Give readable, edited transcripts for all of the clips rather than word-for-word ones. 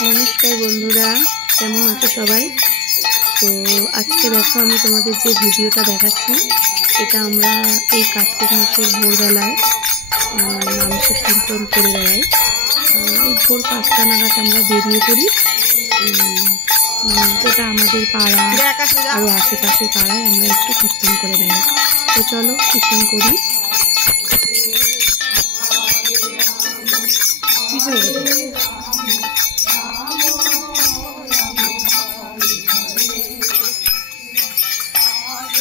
नमस्कार बंधुरा केमन आछो सबाई। तो आज के देखो आमी तोमादेर जे भिडियोटा देखाच्छि एटा आमरा एई कार्तिक मासेर भोरबेलाय मानुषेर कीर्तन करे बेड़ाई। এই ভোর ৫টা নাগাদ আমরা বেরিয়ে পড়ি। গোটা আমাদের পাড়া আর আশেপাশের পাড়ায় আমরা একটু কীর্তন করে বেড়াই। তো চলো কীর্তন করি।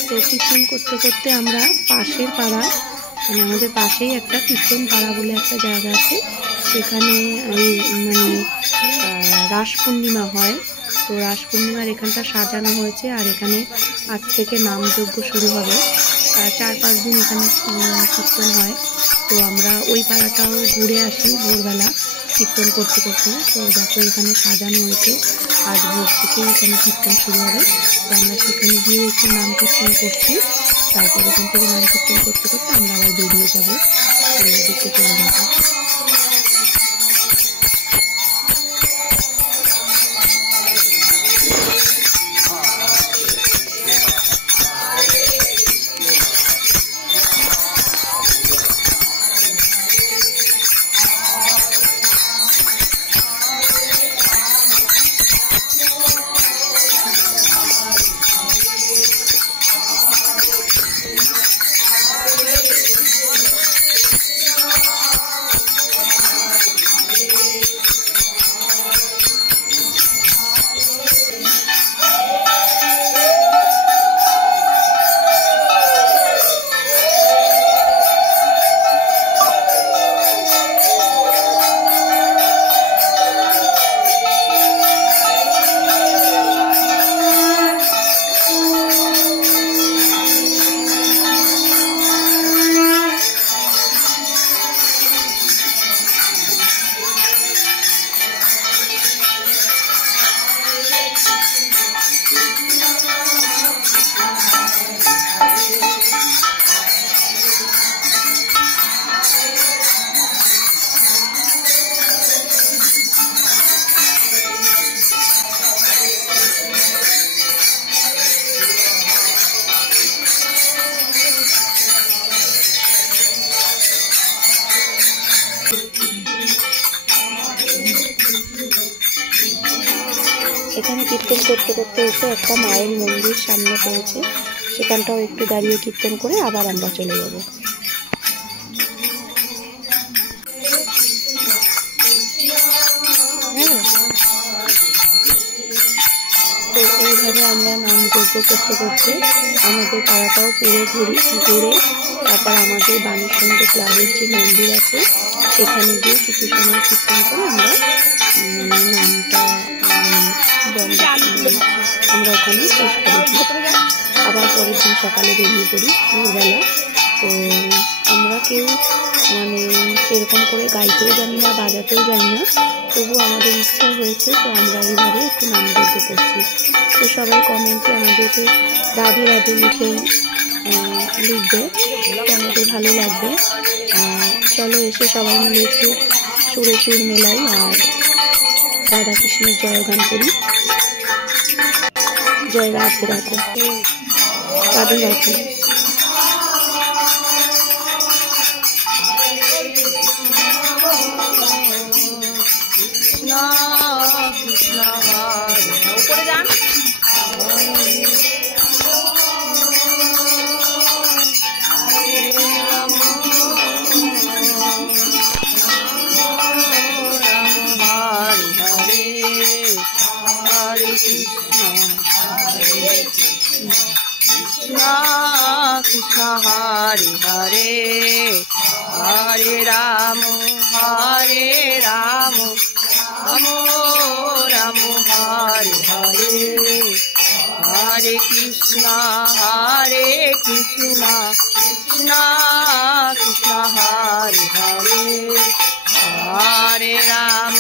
তো কীর্তন করতে করতে আমরা পাশের পাড়া মানে আমাদের পাশেই একটা কীর্তন পাড়া বলে একটা জায়গা আছে, সেখানে রাস পূর্ণিমা হয়। তো রাস পূর্ণিমার এখানটা সাজানো হয়েছে আর এখানে আজ থেকে নামযজ্ঞ শুরু হবে। ৪-৫ দিন এখানে কীর্তন হয়। তো আমরা ওই পাড়াটাও ঘুরে আসি ভোরবেলা কীর্তন করতে করতে। তো দেখো এখানে সাজানো হয়েছে, আজ ভোর থেকে এখানে কীর্তন শুরু হবে। তো আমরা সেখানে গিয়ে একটু নাম কীর্তন করছি। তারপর এখান থেকে নাম কীর্তন করতে করতে আমরা আবার বেরিয়ে যাবো, দিকে চলে যাবো। এখানে কীর্তন করতে করতে এসে একটা মায়ের মন্দির সামনে পড়েছে, সেখানটাও একটু দাঁড়িয়ে কীর্তন করে আবার আমরা চলে যাব। তো এইভাবে আমরা নামযজ্ঞ করতে করতে আমাদের পাড়াটাও পুরো ঘুরে তারপর আমাদের বাণী সঙ্গে ক্লাবের যে মন্দির আছে সেখানে গিয়ে কিছু সময় কীর্তন করে আমরা নামটা আমরা ওখানে শেষ করি। আবার পরের দিন সকালে বেরিয়ে পড়ি ভোরবেলা। তো আমরা কেউ সেরকম করে গাইতেও জানি না, বাজাতেও জানি না, তবু আমাদের ইচ্ছা হয়েছে। তো আমরা এইভাবে একটু নামযজ্ঞ করছি। তো সবাই কমেন্টে আমাদেরকে রাধে রাধে লিখবে, আমাদের ভালো লাগবে। চলো এসে সবাই মিলে একটু সুরে সুর মেলাই আর রাধা কৃষ্ণের জয়গান করি। জয় রাধে রাধে রাধে রাধে। कृष्ण हरे हरे हरे राम राम राम हरे हरे हरे कृष्ण कृष्ण कृष्ण हरे हरे हरे राम